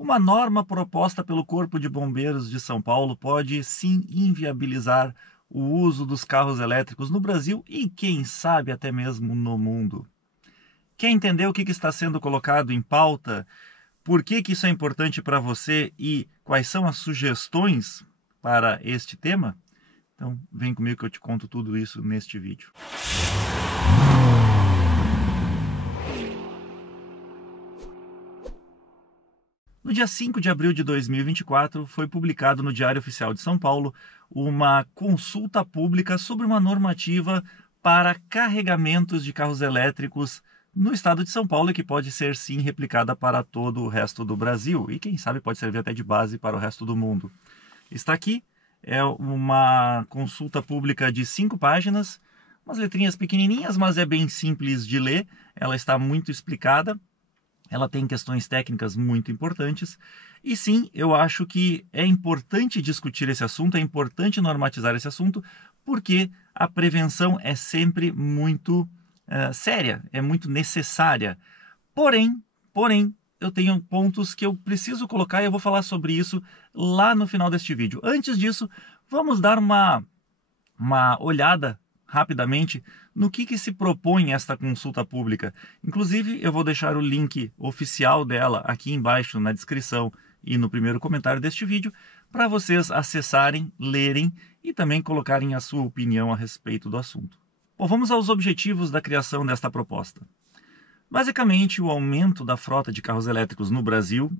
Uma norma proposta pelo Corpo de Bombeiros de São Paulo pode sim inviabilizar o uso dos carros elétricos no Brasil e, quem sabe, até mesmo no mundo. Quer entender o que está sendo colocado em pauta? Por que isso é importante para você e quais são as sugestões para este tema? Então, vem comigo que eu te conto tudo isso neste vídeo. No dia 5 de abril de 2024, foi publicado no Diário Oficial de São Paulo uma consulta pública sobre uma normativa para carregamentos de carros elétricos no estado de São Paulo e que pode ser sim replicada para todo o resto do Brasil e quem sabe pode servir até de base para o resto do mundo. Está aqui, é uma consulta pública de 5 páginas, umas letrinhas pequenininhas, mas é bem simples de ler, ela está muito explicada. Ela tem questões técnicas muito importantes e sim, eu acho que é importante discutir esse assunto, é importante normatizar esse assunto, porque a prevenção é sempre muito séria, é muito necessária. Porém, eu tenho pontos que eu preciso colocar e eu vou falar sobre isso lá no final deste vídeo. Antes disso, vamos dar uma olhada rapidamente no que se propõe esta consulta pública. Inclusive, eu vou deixar o link oficial dela aqui embaixo na descrição e no primeiro comentário deste vídeo, para vocês acessarem, lerem e também colocarem a sua opinião a respeito do assunto. Bom, vamos aos objetivos da criação desta proposta. Basicamente, o aumento da frota de carros elétricos no Brasil,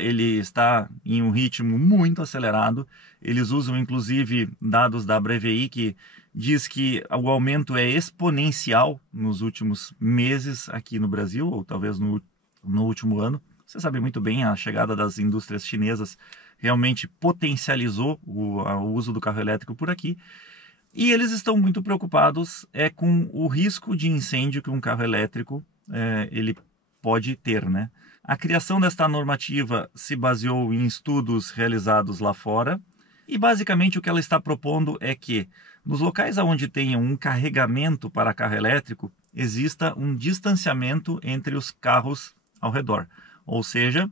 ele está em um ritmo muito acelerado. Eles usam, inclusive, dados da Abrevi, que diz que o aumento é exponencial nos últimos meses aqui no Brasil, ou talvez no último ano. Você sabe muito bem, a chegada das indústrias chinesas realmente potencializou o uso do carro elétrico por aqui. E eles estão muito preocupados com o risco de incêndio que um carro elétrico ele pode ter, né? A criação desta normativa se baseou em estudos realizados lá fora e basicamente o que ela está propondo é que nos locais onde tenha um carregamento para carro elétrico exista um distanciamento entre os carros ao redor, ou seja,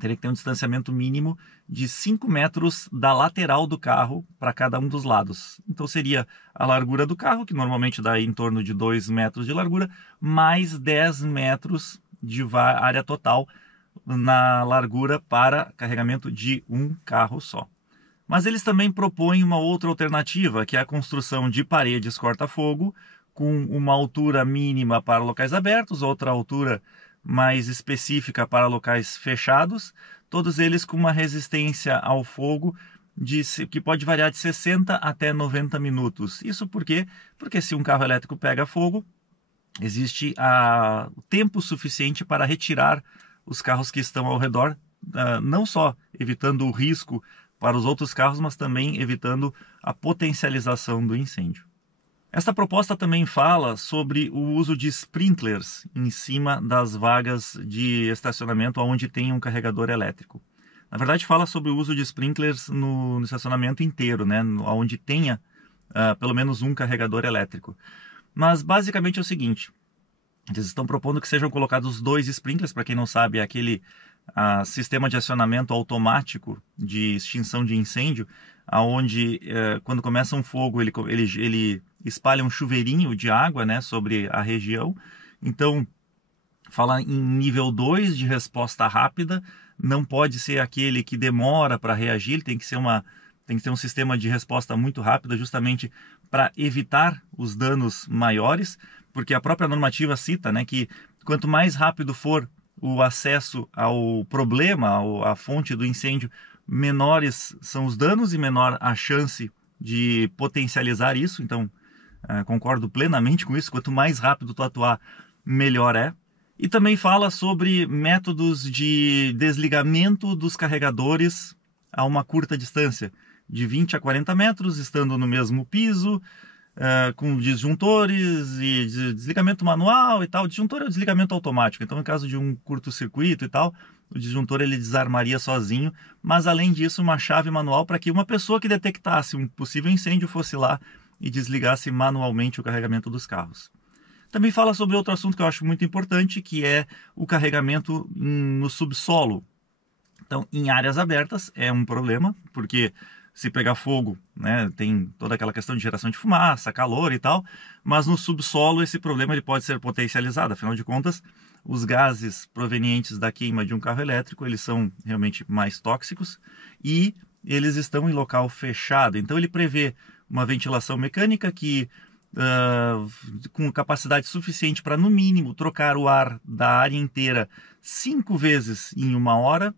teria que ter um distanciamento mínimo de 5 metros da lateral do carro para cada um dos lados. Então seria a largura do carro, que normalmente dá em torno de 2 metros de largura, mais 10 metros de área total na largura para carregamento de um carro só. Mas eles também propõem uma outra alternativa, que é a construção de paredes corta-fogo, com uma altura mínima para locais abertos, outra altura mais específica para locais fechados, todos eles com uma resistência ao fogo que pode variar de 60 até 90 minutos. Isso por quê? Porque se um carro elétrico pega fogo, existe tempo suficiente para retirar os carros que estão ao redor, não só evitando o risco para os outros carros, mas também evitando a potencialização do incêndio. Esta proposta também fala sobre o uso de sprinklers em cima das vagas de estacionamento onde tem um carregador elétrico. Na verdade, fala sobre o uso de sprinklers no estacionamento inteiro, né, onde tenha pelo menos um carregador elétrico. Mas basicamente é o seguinte, eles estão propondo que sejam colocados 2 sprinklers, para quem não sabe, é aquele sistema de acionamento automático de extinção de incêndio, onde quando começa um fogo ele espalha um chuveirinho de água, né, sobre a região. Então, fala em nível 2 de resposta rápida, não pode ser aquele que demora para reagir, tem que ser um sistema de resposta muito rápida, justamente para evitar os danos maiores, porque a própria normativa cita, né, que quanto mais rápido for o acesso ao problema, à fonte do incêndio, menores são os danos e menor a chance de potencializar isso. Então, concordo plenamente com isso, quanto mais rápido tu atuar, melhor é. E também fala sobre métodos de desligamento dos carregadores a uma curta distância, de 20 a 40 metros, estando no mesmo piso, com disjuntores e desligamento manual e tal. O disjuntor é o desligamento automático, então no caso de um curto-circuito e tal, o disjuntor ele desarmaria sozinho, mas além disso uma chave manual para que uma pessoa que detectasse um possível incêndio fosse lá e desligasse manualmente o carregamento dos carros. Também fala sobre outro assunto que eu acho muito importante, que é o carregamento no subsolo. Então, em áreas abertas é um problema, porque se pegar fogo, né, tem toda aquela questão de geração de fumaça, calor e tal, mas no subsolo esse problema ele pode ser potencializado. Afinal de contas, os gases provenientes da queima de um carro elétrico, eles são realmente mais tóxicos e eles estão em local fechado. Então, ele prevê uma ventilação mecânica que com capacidade suficiente para, no mínimo, trocar o ar da área inteira 5 vezes em 1 hora,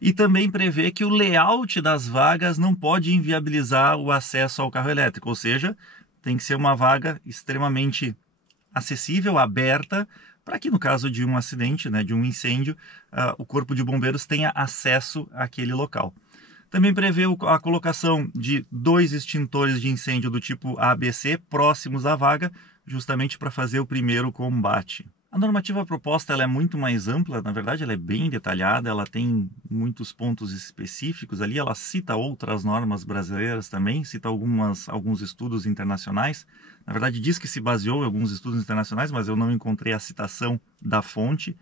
e também prevê que o layout das vagas não pode inviabilizar o acesso ao carro elétrico, ou seja, tem que ser uma vaga extremamente acessível, aberta, para que no caso de um acidente, né, de um incêndio, o corpo de bombeiros tenha acesso àquele local. Também prevê a colocação de 2 extintores de incêndio do tipo ABC próximos à vaga, justamente para fazer o primeiro combate. A normativa proposta ela é muito mais ampla, na verdade ela é bem detalhada, ela tem muitos pontos específicos ali, ela cita outras normas brasileiras também, cita alguns estudos internacionais. Na verdade diz que se baseou em alguns estudos internacionais, mas eu não encontrei a citação da fonte.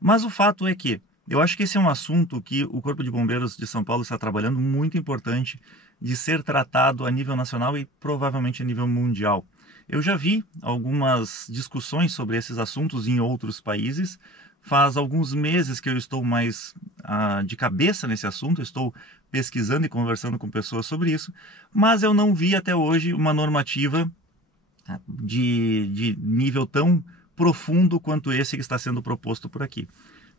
Mas o fato é que eu acho que esse é um assunto que o Corpo de Bombeiros de São Paulo está trabalhando, muito importante de ser tratado a nível nacional e provavelmente a nível mundial. Eu já vi algumas discussões sobre esses assuntos em outros países. Faz alguns meses que eu estou mais de cabeça nesse assunto, estou pesquisando e conversando com pessoas sobre isso, mas eu não vi até hoje uma normativa de nível tão profundo quanto esse que está sendo proposto por aqui.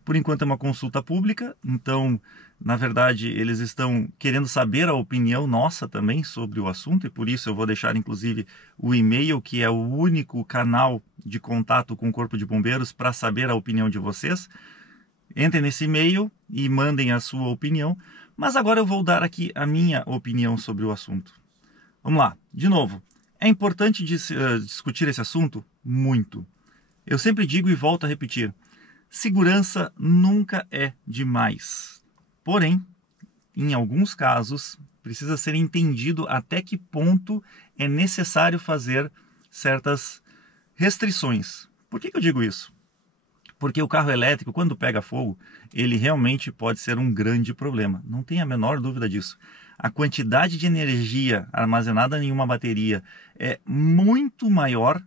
Por enquanto é uma consulta pública, então, na verdade, eles estão querendo saber a opinião nossa também sobre o assunto, e por isso eu vou deixar, inclusive, o e-mail, que é o único canal de contato com o Corpo de Bombeiros para saber a opinião de vocês. Entrem nesse e-mail e mandem a sua opinião, mas agora eu vou dar aqui a minha opinião sobre o assunto. Vamos lá, de novo. É importante discutir esse assunto? Muito. Eu sempre digo e volto a repetir. Segurança nunca é demais. Porém, em alguns casos, precisa ser entendido até que ponto é necessário fazer certas restrições. Por que eu digo isso? Porque o carro elétrico, quando pega fogo, ele realmente pode ser um grande problema. Não tem a menor dúvida disso. A quantidade de energia armazenada em uma bateria é muito maior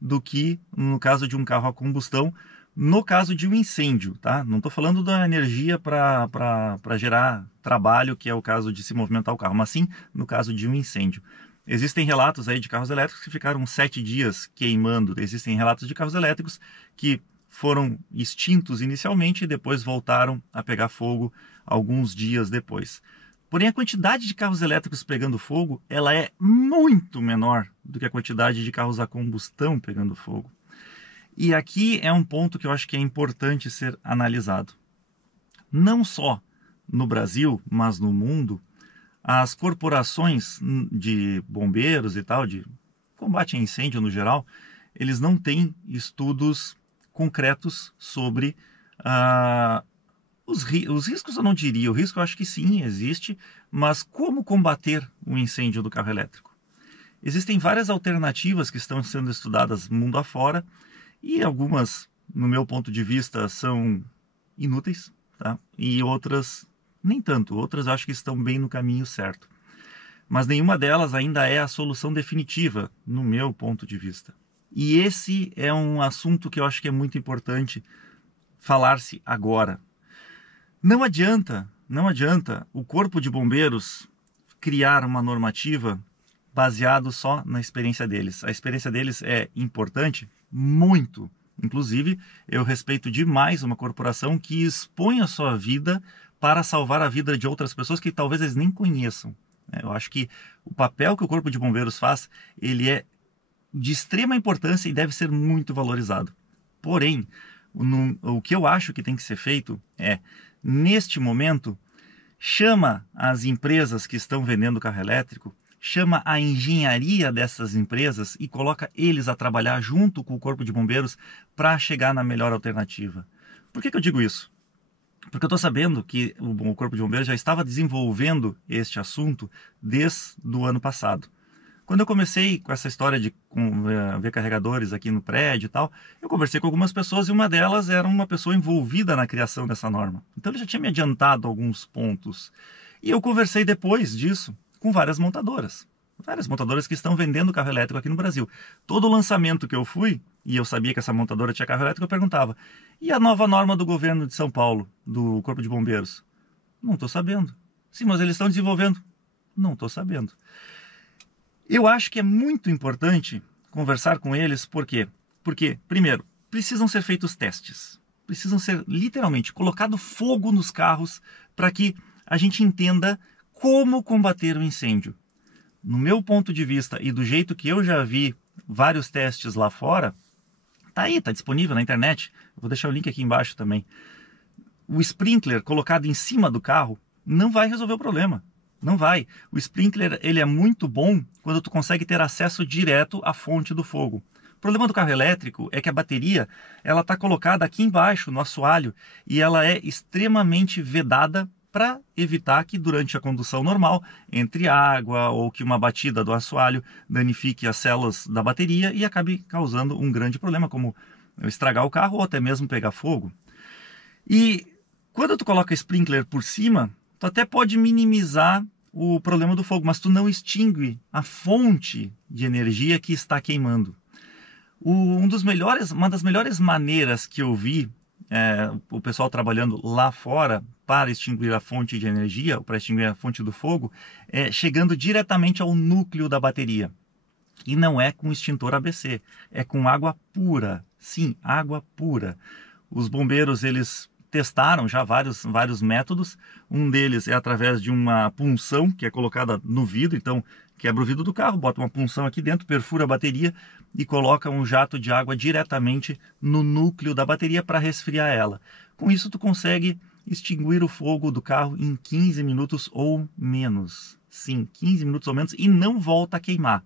do que no caso de um carro a combustão, no caso de um incêndio, tá? Não estou falando da energia para gerar trabalho, que é o caso de se movimentar o carro, mas sim no caso de um incêndio. Existem relatos aí de carros elétricos que ficaram 7 dias queimando. Existem relatos de carros elétricos que foram extintos inicialmente e depois voltaram a pegar fogo alguns dias depois. Porém, a quantidade de carros elétricos pegando fogo, ela é muito menor do que a quantidade de carros a combustão pegando fogo. E aqui é um ponto que eu acho que é importante ser analisado. Não só no Brasil, mas no mundo, as corporações de bombeiros e tal, de combate a incêndio no geral, eles não têm estudos concretos sobre os riscos. Eu não diria, o risco eu acho que sim, existe, mas como combater um incêndio do carro elétrico? Existem várias alternativas que estão sendo estudadas mundo afora, e algumas, no meu ponto de vista, são inúteis, tá? E outras nem tanto, outras eu acho que estão bem no caminho certo. Mas nenhuma delas ainda é a solução definitiva, no meu ponto de vista. E esse é um assunto que eu acho que é muito importante falar-se agora. Não adianta o Corpo de Bombeiros criar uma normativa baseado só na experiência deles. A experiência deles é importante, muito. Inclusive, eu respeito demais uma corporação que expõe a sua vida para salvar a vida de outras pessoas que talvez eles nem conheçam. Eu acho que o papel que o Corpo de Bombeiros faz, ele é de extrema importância e deve ser muito valorizado. Porém, o que eu acho que tem que ser feito é, neste momento, chama as empresas que estão vendendo carro elétrico, chama a engenharia dessas empresas e coloca eles a trabalhar junto com o Corpo de Bombeiros para chegar na melhor alternativa. Por que eu digo isso? Porque eu estou sabendo que o Corpo de Bombeiros já estava desenvolvendo este assunto desde o ano passado. Quando eu comecei com essa história de ver carregadores aqui no prédio e tal, eu conversei com algumas pessoas e uma delas era uma pessoa envolvida na criação dessa norma. Então ele já tinha me adiantado alguns pontos. E eu conversei depois disso com várias montadoras que estão vendendo carro elétrico aqui no Brasil. Todo lançamento que eu fui, e eu sabia que essa montadora tinha carro elétrico, eu perguntava: e a nova norma do governo de São Paulo, do Corpo de Bombeiros? Não estou sabendo. Sim, mas eles estão desenvolvendo. Não estou sabendo. Eu acho que é muito importante conversar com eles, por quê? Porque, primeiro, precisam ser feitos testes. Precisam ser, literalmente, colocado fogo nos carros para que a gente entenda como combater o incêndio. No meu ponto de vista e do jeito que eu já vi vários testes lá fora, tá aí, tá disponível na internet. Eu vou deixar o link aqui embaixo também. O sprinkler colocado em cima do carro não vai resolver o problema. Não vai. O sprinkler, ele é muito bom quando tu consegue ter acesso direto à fonte do fogo. O problema do carro elétrico é que a bateria, ela está colocada aqui embaixo, no assoalho, e ela é extremamente vedada para evitar que durante a condução normal entre água ou que uma batida do assoalho danifique as células da bateria e acabe causando um grande problema, como estragar o carro ou até mesmo pegar fogo. E quando tu coloca sprinkler por cima, tu até pode minimizar o problema do fogo, mas tu não extingue a fonte de energia que está queimando. Uma das melhores maneiras que eu vi o pessoal trabalhando lá fora para extinguir a fonte de energia, para extinguir a fonte do fogo, chegando diretamente ao núcleo da bateria. E não é com extintor ABC, é com água pura. Sim, água pura. Os bombeiros, eles testaram já vários métodos. Um deles é através de uma punção que é colocada no vidro. Então, quebra o vidro do carro, bota uma punção aqui dentro, perfura a bateria e coloca um jato de água diretamente no núcleo da bateria para resfriar ela. Com isso, tu consegue extinguir o fogo do carro em 15 minutos ou menos. Sim, 15 minutos ou menos, e não volta a queimar.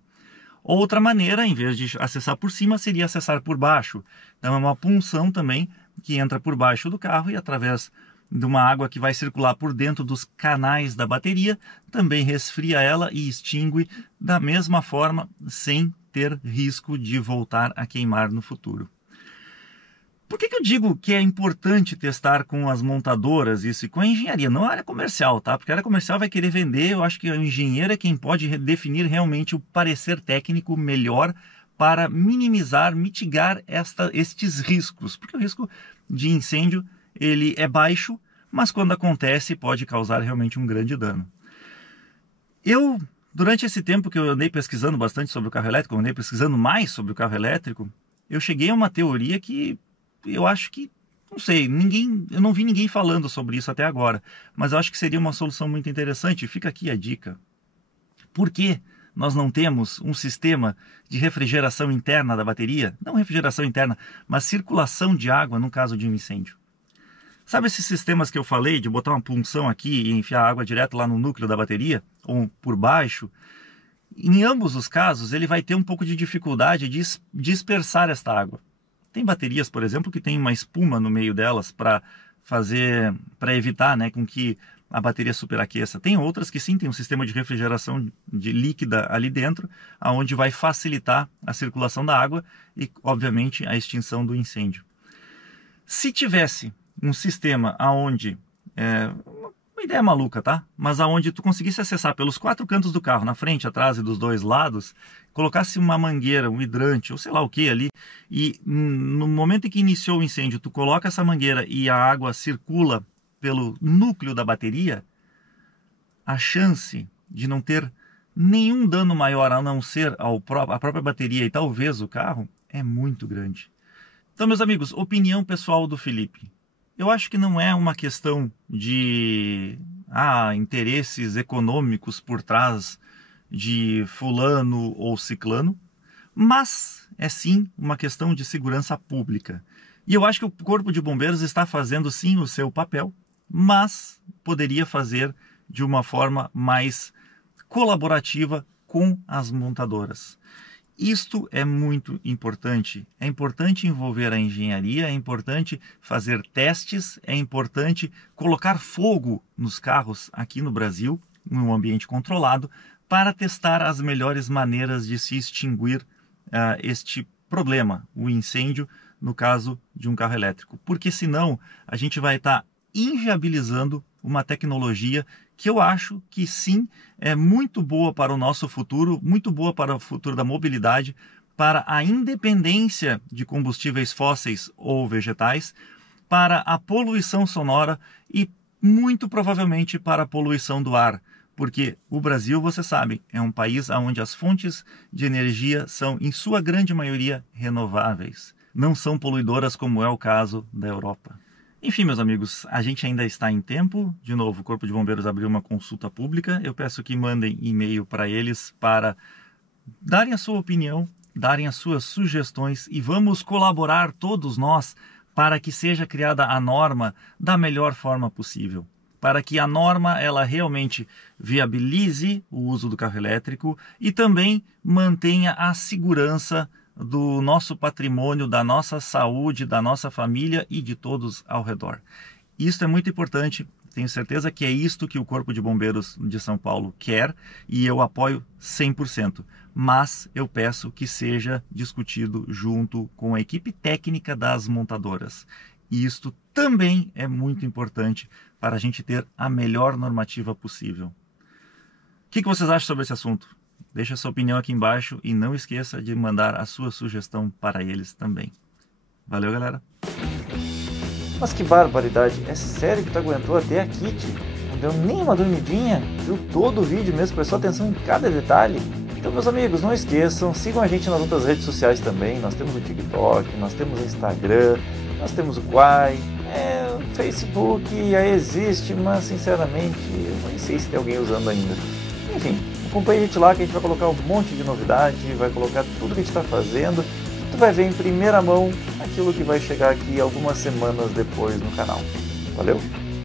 Outra maneira, em vez de acessar por cima, seria acessar por baixo. Então é uma punção também que entra por baixo do carro e através de uma água que vai circular por dentro dos canais da bateria, também resfria ela e extingue da mesma forma, sem ter risco de voltar a queimar no futuro. Por que eu digo que é importante testar com as montadoras isso e com a engenharia? Não a área comercial, tá? Porque a área comercial vai querer vender, eu acho que o engenheiro é quem pode definir realmente o parecer técnico melhor para minimizar, mitigar estes riscos. Porque o risco de incêndio, ele é baixo, mas quando acontece pode causar realmente um grande dano. Durante esse tempo que eu andei pesquisando bastante sobre o carro elétrico, eu andei pesquisando mais sobre o carro elétrico, eu cheguei a uma teoria que eu acho que, não sei, eu não vi ninguém falando sobre isso até agora, mas eu acho que seria uma solução muito interessante. Fica aqui a dica. Por que nós não temos um sistema de refrigeração interna da bateria? Não refrigeração interna, mas circulação de água no caso de um incêndio. Sabe esses sistemas que eu falei, de botar uma punção aqui e enfiar água direto lá no núcleo da bateria, ou por baixo? Em ambos os casos, ele vai ter um pouco de dificuldade de dispersar esta água. Tem baterias, por exemplo, que tem uma espuma no meio delas para evitar, né, com que a bateria superaqueça. Tem outras que sim, tem um sistema de refrigeração líquida ali dentro, aonde vai facilitar a circulação da água e, obviamente, a extinção do incêndio. Se tivesse um sistema aonde uma ideia maluca, tá? Mas aonde tu conseguisse acessar pelos 4 cantos do carro, na frente, atrás e dos 2 lados, colocasse uma mangueira, um hidrante, ou sei lá o que ali, e no momento em que iniciou o incêndio, tu coloca essa mangueira e a água circula pelo núcleo da bateria, a chance de não ter nenhum dano maior a não ser a própria bateria e talvez o carro é muito grande. Então, meus amigos, opinião pessoal do Felipe. Eu acho que não é uma questão de interesses econômicos por trás de fulano ou ciclano, mas é sim uma questão de segurança pública. E eu acho que o Corpo de Bombeiros está fazendo sim o seu papel, mas poderia fazer de uma forma mais colaborativa com as montadoras. Isto é muito importante. É importante envolver a engenharia, é importante fazer testes, é importante colocar fogo nos carros aqui no Brasil, em um ambiente controlado, para testar as melhores maneiras de se extinguir este problema, o incêndio, no caso de um carro elétrico. Porque senão a gente vai estar inviabilizando uma tecnologia que eu acho que sim é muito boa para o nosso futuro, muito boa para o futuro da mobilidade, para a independência de combustíveis fósseis ou vegetais, para a poluição sonora e muito provavelmente para a poluição do ar. Porque o Brasil, você sabe, é um país onde as fontes de energia são, em sua grande maioria, renováveis. Não são poluidoras como é o caso da Europa. Enfim, meus amigos, a gente ainda está em tempo. De novo, o Corpo de Bombeiros abriu uma consulta pública. Eu peço que mandem e-mail para eles para darem a sua opinião, darem as suas sugestões e vamos colaborar todos nós para que seja criada a norma da melhor forma possível. Para que a norma ela realmente viabilize o uso do carro elétrico e também mantenha a segurança do nosso patrimônio, da nossa saúde, da nossa família e de todos ao redor. Isso é muito importante, tenho certeza que é isto que o Corpo de Bombeiros de São Paulo quer e eu apoio 100%. Mas eu peço que seja discutido junto com a equipe técnica das montadoras. E isto também é muito importante para a gente ter a melhor normativa possível. O que vocês acham sobre esse assunto? Deixa a sua opinião aqui embaixo e não esqueça de mandar a sua sugestão para eles também. Valeu, galera! Mas que barbaridade! É sério que tu aguentou até aqui, tio? Não deu nem uma dormidinha? Viu todo o vídeo mesmo? Prestou atenção em cada detalhe? Então, meus amigos, não esqueçam, sigam a gente nas outras redes sociais também. Nós temos o TikTok, nós temos o Instagram, nós temos o Quai, o Facebook existe, mas sinceramente eu nem sei se tem alguém usando ainda. Enfim, acompanhe a gente lá que a gente vai colocar um monte de novidade, vai colocar tudo que a gente está fazendo. Tu vai ver em primeira mão aquilo que vai chegar aqui algumas semanas depois no canal. Valeu?